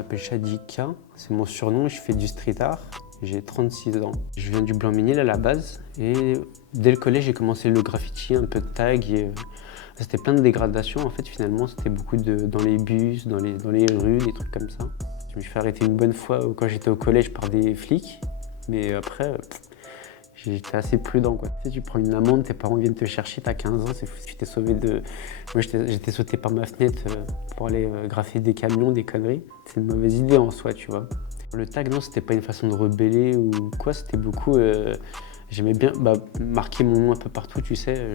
m'appelle Shadika, c'est mon surnom, je fais du street art, j'ai 36 ans. Je viens du Blanc-Ménil à la base et dès le collège j'ai commencé le graffiti, un peu de tag et c'était plein de dégradations en fait finalement, c'était beaucoup dans les bus, dans les rues, des trucs comme ça. Je me suis fait arrêter une bonne fois quand j'étais au collège par des flics, mais après j'étais assez prudent quoi. Tu sais, tu prends une amende, tes parents viennent te chercher, t'as 15 ans, c'est fou, tu t'es sauvé de... Moi j'étais sauté par ma fenêtre pour aller graffer des camions, des conneries. C'est une mauvaise idée en soi, tu vois. Le tag, non, c'était pas une façon de rebeller ou quoi, c'était beaucoup... J'aimais bien marquer mon nom un peu partout, tu sais.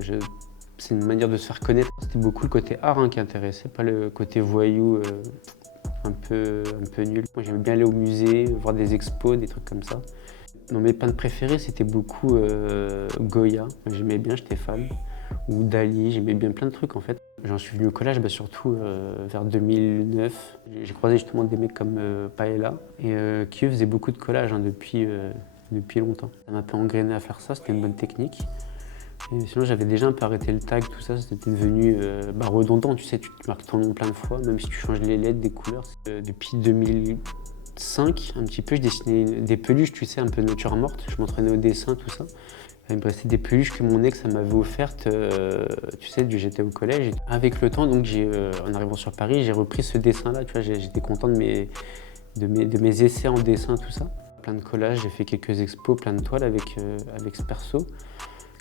C'est une manière de se faire connaître. C'était beaucoup le côté art qui intéressait, pas le côté voyou un peu nul. Moi j'aimais bien aller au musée, voir des expos, des trucs comme ça. Dans mes peintres préférés, c'était beaucoup Goya, j'aimais bien, j'étais fan. Ou Dali, j'aimais bien plein de trucs en fait. J'en suis venu au collège surtout vers 2009. J'ai croisé justement des mecs comme Paella et qui eux faisaient beaucoup de collage depuis longtemps. Ça m'a un peu engrainé à faire ça, c'était une bonne technique. Et sinon j'avais déjà un peu arrêté le tag, tout ça, c'était devenu redondant, tu sais, tu te marques ton nom plein de fois, même si tu changes les lettres, des couleurs. Depuis 2005, un petit peu, je dessinais des peluches, tu sais, un peu nature morte, je m'entraînais au dessin, tout ça. Il me restait des peluches que mon ex m'avait offertes, tu sais, j'étais au collège. Avec le temps, donc, en arrivant sur Paris, j'ai repris ce dessin-là, tu vois, j'étais content de mes essais en dessin, tout ça. Plein de collages, j'ai fait quelques expos, plein de toiles avec ce perso.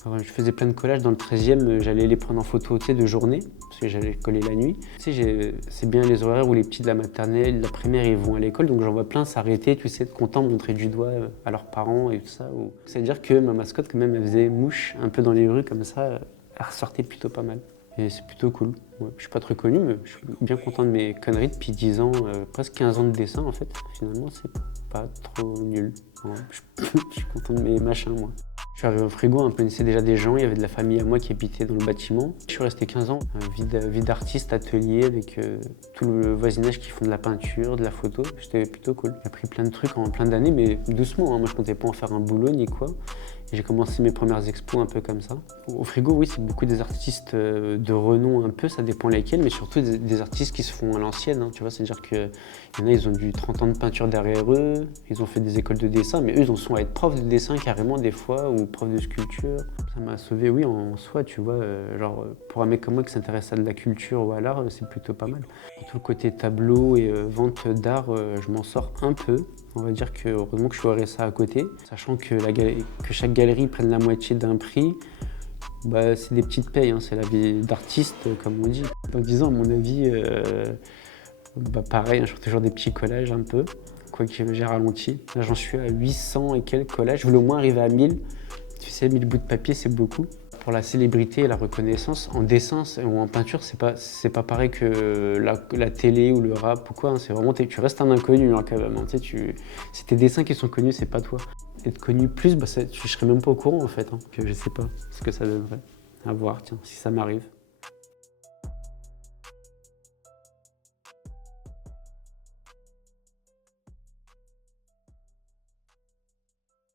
Alors, je faisais plein de collages dans le 13e, j'allais les prendre en photo de journée, parce que j'allais coller la nuit. Tu sais, c'est bien les horaires où les petits de la maternelle, de la primaire, ils vont à l'école, donc j'en vois plein s'arrêter, tu sais, contents, montrer du doigt à leurs parents et tout ça. C'est-à-dire que ma mascotte, quand même, elle faisait mouche un peu dans les rues, comme ça, elle ressortait plutôt pas mal. Et c'est plutôt cool. Ouais, je suis pas très connu, mais je suis bien content de mes conneries depuis 10 ans, presque 15 ans de dessin en fait. Finalement, c'est pas trop nul. Ouais, je suis content de mes machins, moi. Je suis arrivé au frigo, on connaissait déjà des gens, il y avait de la famille à moi qui habitait dans le bâtiment. Je suis resté 15 ans, vie d'artiste, atelier avec tout le voisinage qui font de la peinture, de la photo. C'était plutôt cool. J'ai appris plein de trucs en plein d'années, mais doucement. Moi, je comptais pas en faire un boulot ni quoi. Et j'ai commencé mes premières expos un peu comme ça. Au frigo, oui, c'est beaucoup des artistes de renom un peu, ça dépend lesquels, mais surtout des artistes qui se font à l'ancienne, tu vois. C'est-à-dire qu'il y en a, ils ont du 30 ans de peinture derrière eux, ils ont fait des écoles de dessin, mais eux, ils en sont à être profs de dessin carrément des fois, ou profs de sculpture. Ça m'a sauvé, oui, en soi, tu vois. Genre, pour un mec comme moi qui s'intéresse à de la culture ou à l'art, c'est plutôt pas mal. Pour tout le côté tableau et vente d'art, je m'en sors un peu. On va dire que heureusement que je suis au RSA à côté, sachant que chaque galerie prenne la moitié d'un prix, c'est des petites payes, c'est la vie d'artiste comme on dit. Dans 10 ans, à mon avis, pareil, je ferai toujours des petits collages un peu, quoique j'ai ralenti. Là, j'en suis à 800 et quelques collages, je voulais au moins arriver à 1000. Tu sais, 1000 bouts de papier, c'est beaucoup. Pour la célébrité et la reconnaissance, en dessin ou en peinture, c'est pas pareil que la télé ou le rap ou quoi. C'est vraiment, tu restes un inconnu quand même. Tu sais, c'est tes dessins qui sont connus, c'est pas toi. Être connu plus, je serais même pas au courant en fait. Que je sais pas ce que ça donnerait. À voir, tiens, si ça m'arrive.